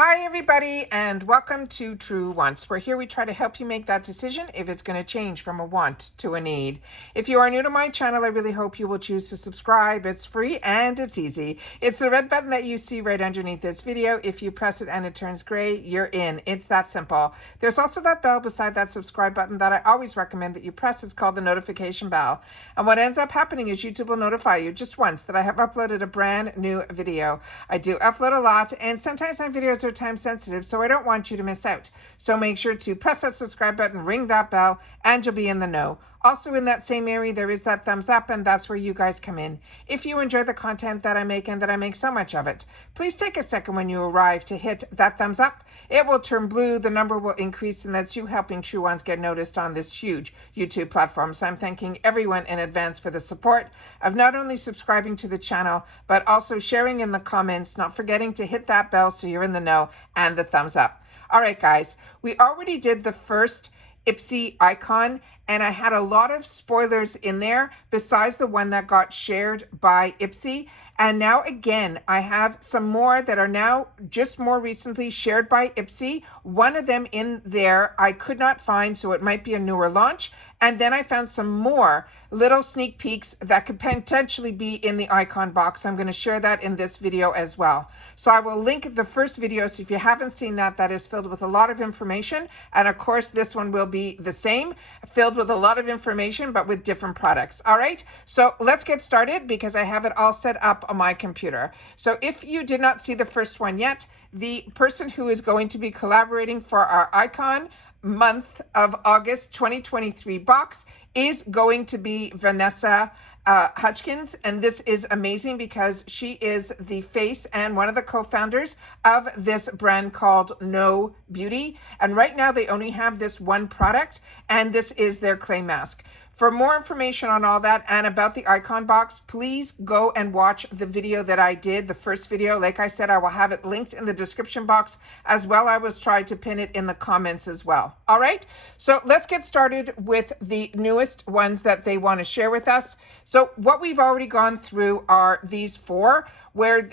Hi everybody and welcome to True Wants, where here we try to help you make that decision if it's going to change from a want to a need. If you are new to my channel, I really hope you will choose to subscribe. It's free and it's easy. It's the red button that you see right underneath this video. If you press it and it turns gray, you're in. It's that simple. There's also that bell beside that subscribe button that I always recommend that you press. It's called the notification bell. And what ends up happening is YouTube will notify you just once that I have uploaded a brand new video. I do upload a lot, and sometimes my videos are time sensitive, so I don't want you to miss out. So make sure to press that subscribe button, ring that bell, and you'll be in the know. Also in that same area, there is that thumbs up, and that's where you guys come in. If you enjoy the content that I make and that I make so much of it, please take a second when you arrive to hit that thumbs up. It will turn blue, the number will increase, and that's you helping True Ones get noticed on this huge YouTube platform. So I'm thanking everyone in advance for the support of not only subscribing to the channel, but also sharing in the comments, not forgetting to hit that bell so you're in the know, and the thumbs up. All right, guys, we already did the first IPSY icon, and I had a lot of spoilers in there besides the one that got shared by IPSY. And now again, I have some more that are now just more recently shared by IPSY. One of them in there I could not find, so it might be a newer launch. And then I found some more little sneak peeks that could potentially be in the icon box. I'm going to share that in this video as well. So I will link the first video. So if you haven't seen that, that is filled with a lot of information. And of course, this one will be the same, filled with a lot of information, but with different products. All right. So let's get started because I have it all set up on my computer. So if you did not see the first one yet, the person who is going to be collaborating for our icon month of August 2023 box is going to be Vanessa Hutchins, and this is amazing because she is the face and one of the co-founders of this brand called No Beauty, and right now they only have this one product, and this is their clay mask. For more information on all that and about the icon box, please go and watch the video that I did, the first video. Like I said, I will have it linked in the description box as well. I was trying to pin it in the comments as well. All right, so let's get started with the newest ones that they want to share with us. So what we've already gone through are these four, where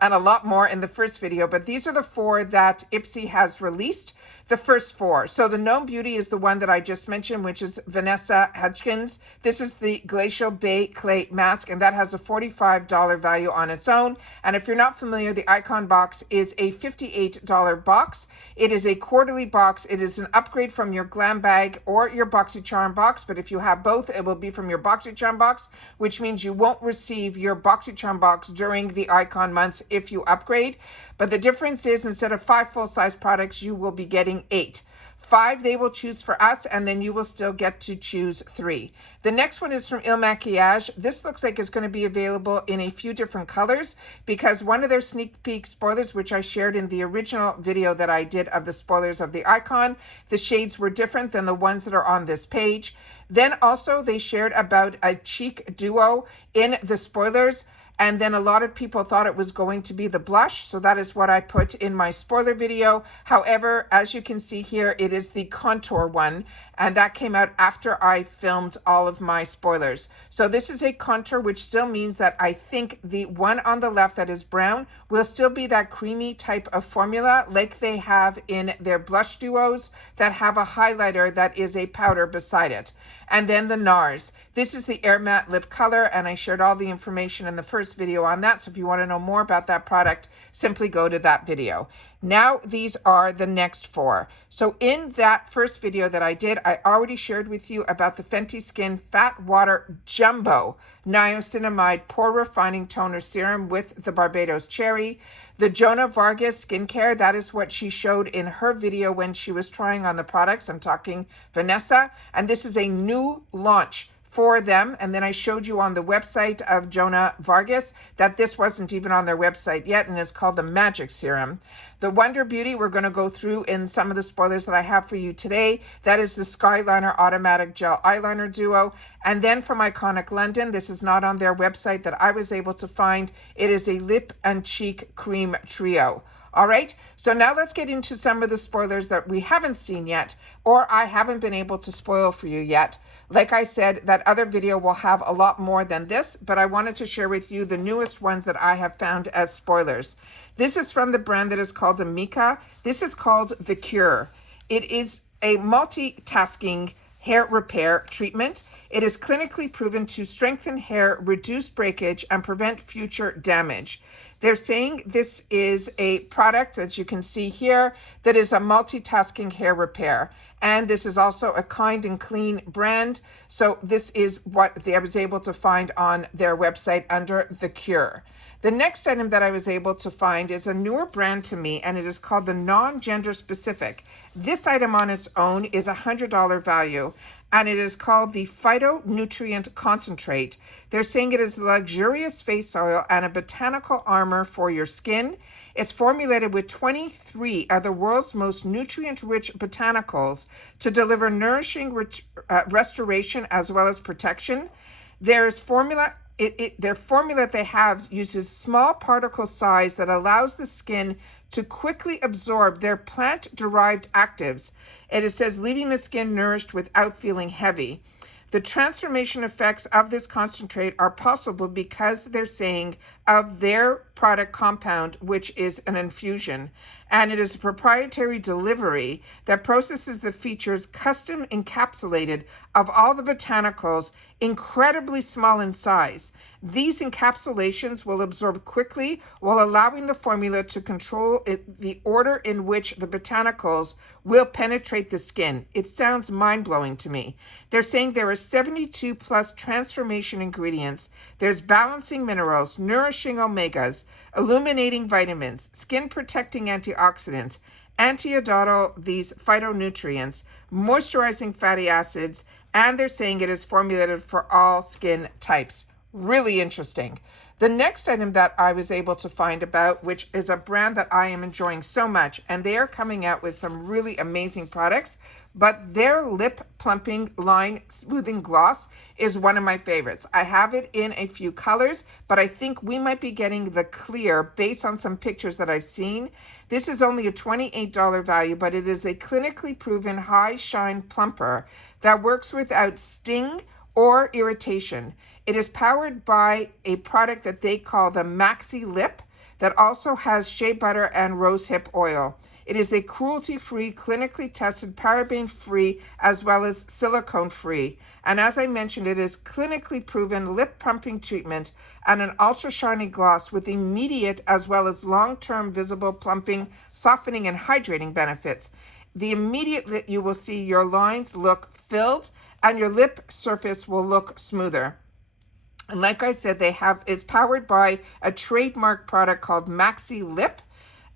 and a lot more in the first video, but these are the four that IPSY has released, the first four. So the No Beauty is the one that I just mentioned, which is Vanessa Hutchins. This is the Glacial Bay Clay Mask, and that has a $45 value on its own. And if you're not familiar, the icon box is a $58 box. It is a quarterly box. It is an upgrade from your glam bag or your BoxyCharm box, but if you have both, it will be from your BoxyCharm box, which means you won't receive your BoxyCharm box during the icon months if you upgrade. But the difference is, instead of 5 full-size products, you will be getting 8. 5 they will choose for us, and then you will still get to choose 3. The next one is from Il Maquillage. This looks like it's going to be available in a few different colors because one of their sneak peek spoilers, which I shared in the original video that I did of the spoilers of the icon, the shades were different than the ones that are on this page. Then also they shared about a cheek duo in the spoilers. And then a lot of people thought it was going to be the blush. So that is what I put in my spoiler video. However, as you can see here, it is the contour one. And that came out after I filmed all of my spoilers. So this is a contour, which still means that I think the one on the left that is brown will still be that creamy type of formula like they have in their blush duos that have a highlighter that is a powder beside it. And then the NARS. This is the Air Matte Lip Color, and I shared all the information in the first video on that. So if you want to know more about that product, simply go to that video. Now these are the next four. So in that first video that I did, I already shared with you about the Fenty Skin Fat Water Jumbo Niacinamide Pore Refining Toner Serum with the Barbados Cherry. The Jonah Vargas Skincare, that is what she showed in her video when she was trying on the products. I'm talking Vanessa, and this is a new launch for them. And then I showed you on the website of Jonah Vargas that this wasn't even on their website yet, and it's called the Magic Serum. The Wonder Beauty, we're going to go through in some of the spoilers that I have for you today. That is the Skyliner Automatic Gel Eyeliner Duo. And then from Iconic London, this is not on their website that I was able to find. It is a Lip and Cheek Cream Trio. All right, so now let's get into some of the spoilers that we haven't seen yet, or I haven't been able to spoil for you yet. Like I said, that other video will have a lot more than this, but I wanted to share with you the newest ones that I have found as spoilers. This is from the brand that is called Amica. This is called The Cure. It is a multitasking hair repair treatment. It is clinically proven to strengthen hair, reduce breakage, and prevent future damage. They're saying this is a product that you can see here that is a multitasking hair repair. And this is also a kind and clean brand. So this is what I was able to find on their website under The Cure. The next item that I was able to find is a newer brand to me, and it is called the Non-Gender Specific. This item on its own is a $100 value, and it is called the Phytonutrient Concentrate. They're saying it is a luxurious face oil and a botanical armor for your skin. It's formulated with 23 of the world's most nutrient-rich botanicals to deliver nourishing restoration as well as protection. Their formula they have uses small particle size that allows the skin to quickly absorb their plant-derived actives. And it says leaving the skin nourished without feeling heavy. The transformation effects of this concentrate are possible because they're saying of their product compound, which is an infusion. And it is a proprietary delivery that processes the features custom encapsulated of all the botanicals, incredibly small in size. These encapsulations will absorb quickly while allowing the formula to control the order in which the botanicals will penetrate the skin. It sounds mind-blowing to me. They're saying there are 72 plus transformation ingredients. There's balancing minerals, nourishing omegas, illuminating vitamins, skin-protecting antioxidants, antiodotal, these phytonutrients, moisturizing fatty acids, and they're saying it is formulated for all skin types. Really interesting. The next item that I was able to find about, which is a brand that I am enjoying so much, and they are coming out with some really amazing products, but their lip plumping line smoothing gloss is one of my favorites. I have it in a few colors, but I think we might be getting the clear based on some pictures that I've seen. This is only a $28 value, but it is a clinically proven high shine plumper that works without sting or irritation. It is powered by a product that they call the Maxi Lip that also has shea butter and rosehip oil. It is a cruelty-free, clinically tested, paraben-free, as well as silicone-free. And as I mentioned, it is clinically proven lip pumping treatment and an ultra-shiny gloss with immediate as well as long-term visible plumping, softening, and hydrating benefits. The immediate you will see your lines look filled and your lip surface will look smoother. And like I said, it's powered by a trademark product called Maxi Lip.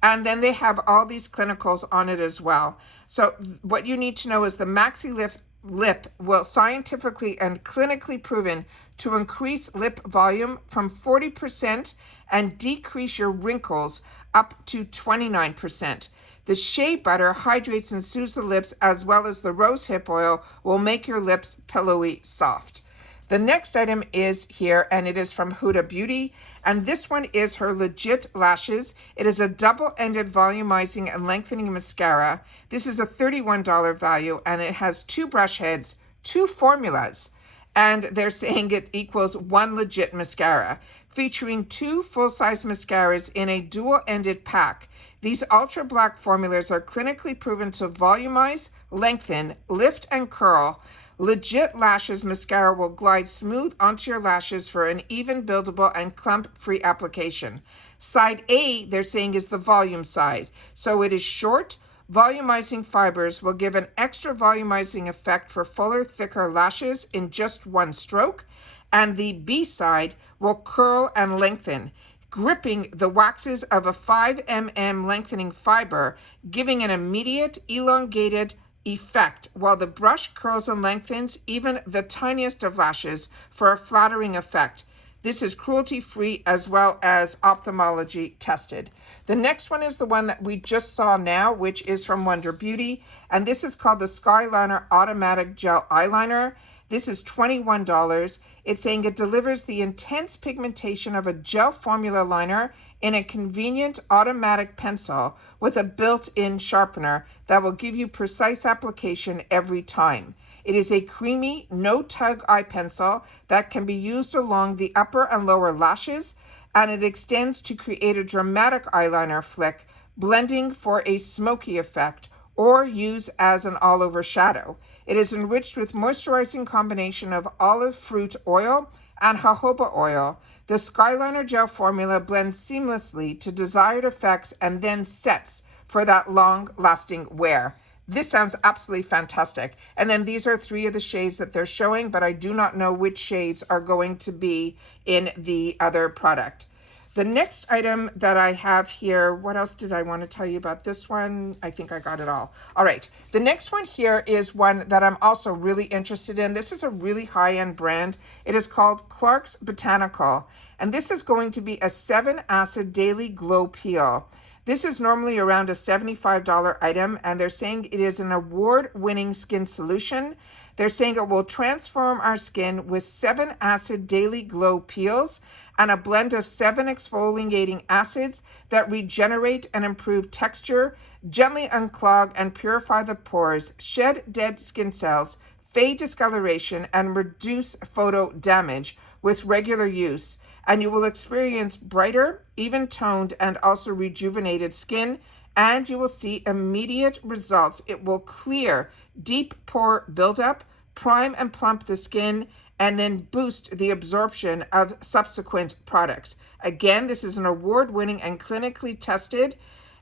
And then they have all these clinicals on it as well. So what you need to know is the Maxi Lip will scientifically and clinically proven to increase lip volume from 40% and decrease your wrinkles up to 29%. The shea butter hydrates and soothes the lips, as well as the rosehip oil will make your lips pillowy soft. The next item is here, and it is from Huda Beauty, and this one is her Legit Lashes. It is a double-ended volumizing and lengthening mascara. This is a $31 value, and it has 2 brush heads, 2 formulas, and they're saying it equals 1 legit mascara, featuring 2 full-size mascaras in a dual-ended pack. These ultra black formulas are clinically proven to volumize, lengthen, lift, and curl. Legit Lashes mascara will glide smooth onto your lashes for an even, buildable, and clump-free application. Side A, they're saying, is the volume side. So it is short, volumizing fibers will give an extra volumizing effect for fuller, thicker lashes in just 1 stroke. And the B side will curl and lengthen, gripping the waxes of a 5 mm lengthening fiber, giving an immediate, elongated effect, while the brush curls and lengthens even the tiniest of lashes for a flattering effect. This is cruelty-free as well as ophthalmology tested. The next one is the one that we just saw now, which is from Wonder Beauty, and this is called the Skyliner Automatic Gel Eyeliner. This is $21. It's saying it delivers the intense pigmentation of a gel formula liner in a convenient automatic pencil with a built-in sharpener that will give you precise application every time. It is a creamy, no-tug eye pencil that can be used along the upper and lower lashes, and it extends to create a dramatic eyeliner flick, blending for a smoky effect, or use as an all-over shadow. It is enriched with moisturizing combination of olive fruit oil and jojoba oil. The Skyliner gel formula blends seamlessly to desired effects and then sets for that long-lasting wear. This sounds absolutely fantastic. And then these are 3 of the shades that they're showing, but I do not know which shades are going to be in the other product. The next item that I have here, what else did I want to tell you about this one? I think I got it all. All right. The next one here is one that I'm also really interested in. This is a really high-end brand. It is called Clark's Botanical, and this is going to be a 7-acid daily glow peel. This is normally around a $75 item, and they're saying it is an award-winning skin solution. They're saying it will transform our skin with 7 acid daily glow peels and a blend of 7 exfoliating acids that regenerate and improve texture, gently unclog and purify the pores, shed dead skin cells, fade discoloration, and reduce photo damage with regular use. And you will experience brighter, even-toned, and also rejuvenated skin, and you will see immediate results. It will clear deep pore buildup, prime and plump the skin, and then boost the absorption of subsequent products. Again, this is an award-winning and clinically tested,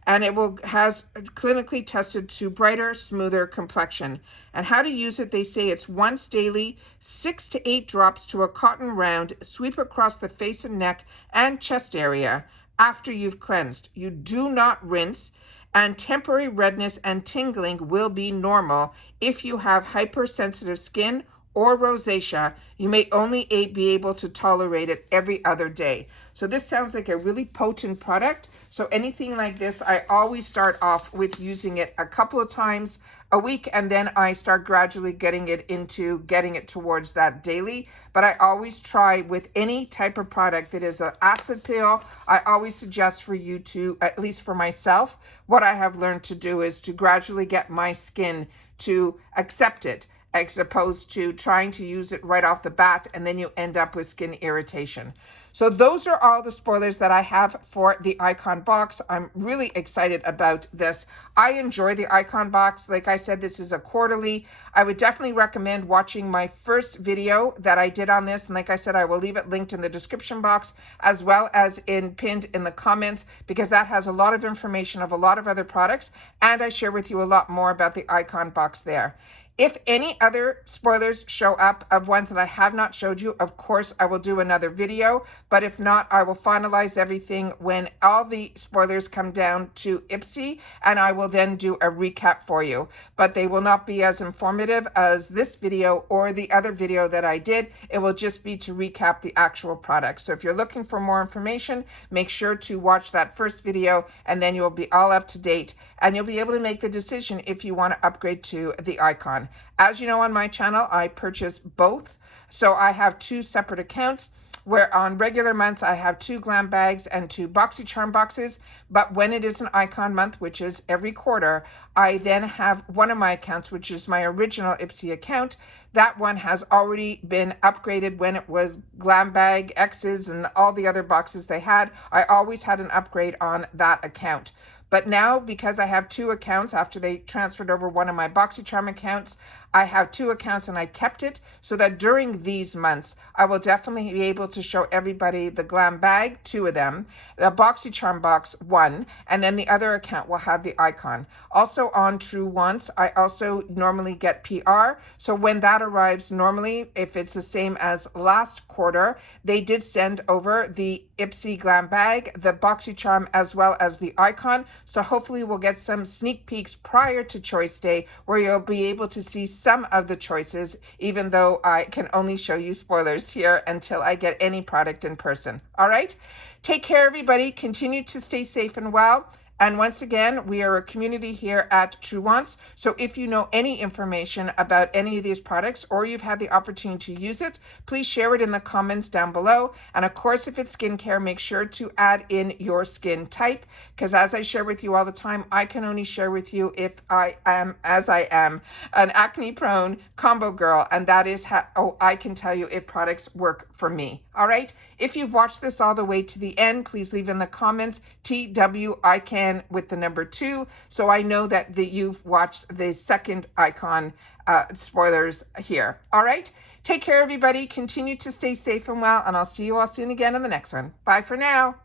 and it has clinically tested to brighter, smoother complexion. And how to use it, they say it's once daily, 6 to 8 drops to a cotton round, sweep across the face and neck and chest area after you've cleansed. You do not rinse, and temporary redness and tingling will be normal. If you have hypersensitive skin or rosacea, you may only be able to tolerate it every other day. So this sounds like a really potent product. So anything like this, I always start off with using it a couple of times a week, and then I start gradually getting it towards that daily. But I always try with any type of product that is an acid pill, I always suggest for you to, at least for myself, what I have learned to do is to gradually get my skin to accept it, as opposed to trying to use it right off the bat and then you end up with skin irritation. So those are all the spoilers that I have for the Icon box. I'm really excited about this. I enjoy the Icon box. Like I said, this is a quarterly. I would definitely recommend watching my first video that I did on this. And like I said, I will leave it linked in the description box as well as pinned in the comments, because that has a lot of information of a lot of other products. And I share with you a lot more about the Icon box there. If any other spoilers show up of ones that I have not showed you, of course, I will do another video. But if not, I will finalize everything when all the spoilers come down to IPSY, and I will then do a recap for you. But they will not be as informative as this video or the other video that I did. It will just be to recap the actual product. So if you're looking for more information, make sure to watch that first video, and then you'll be all up to date, and you'll be able to make the decision if you want to upgrade to the Icon. As you know, on my channel, I purchase both. So I have 2 separate accounts, where on regular months I have 2 glam bags and 2 BoxyCharm boxes. But when it is an Icon month, which is every quarter, I then have one of my accounts, which is my original IPSY account. That one has already been upgraded when it was glam bag X's and all the other boxes they had. I always had an upgrade on that account. But now, because I have 2 accounts, after they transferred over one of my BoxyCharm accounts, I have 2 accounts and I kept it so that during these months, I will definitely be able to show everybody the glam bag, 2 of them, the BoxyCharm box, 1, and then the other account will have the Icon. Also on True Wants, I also normally get PR. So when that arrives, normally, if it's the same as last quarter, they did send over the IPSY glam bag, the BoxyCharm, as well as the Icon. So hopefully we'll get some sneak peeks prior to Choice Day, where you'll be able to see some of the choices, even though I can only show you spoilers here until I get any product in person. All right? Take care, everybody. Continue to stay safe and well, And once again, we are a community here at True Wants. So if you know any information about any of these products or you've had the opportunity to use it, please share it in the comments down below. And of course, if it's skincare, make sure to add in your skin type, because as I share with you all the time, I can only share with you if I am, as I am, an acne prone combo girl, and that is how I can tell you if products work for me. All right. If you've watched this all the way to the end, please leave in the comments TWICAN with the number 2, so I know that you've watched the second icon spoilers here. All right. Take care, everybody. Continue to stay safe and well, and I'll see you all soon again in the next one. Bye for now.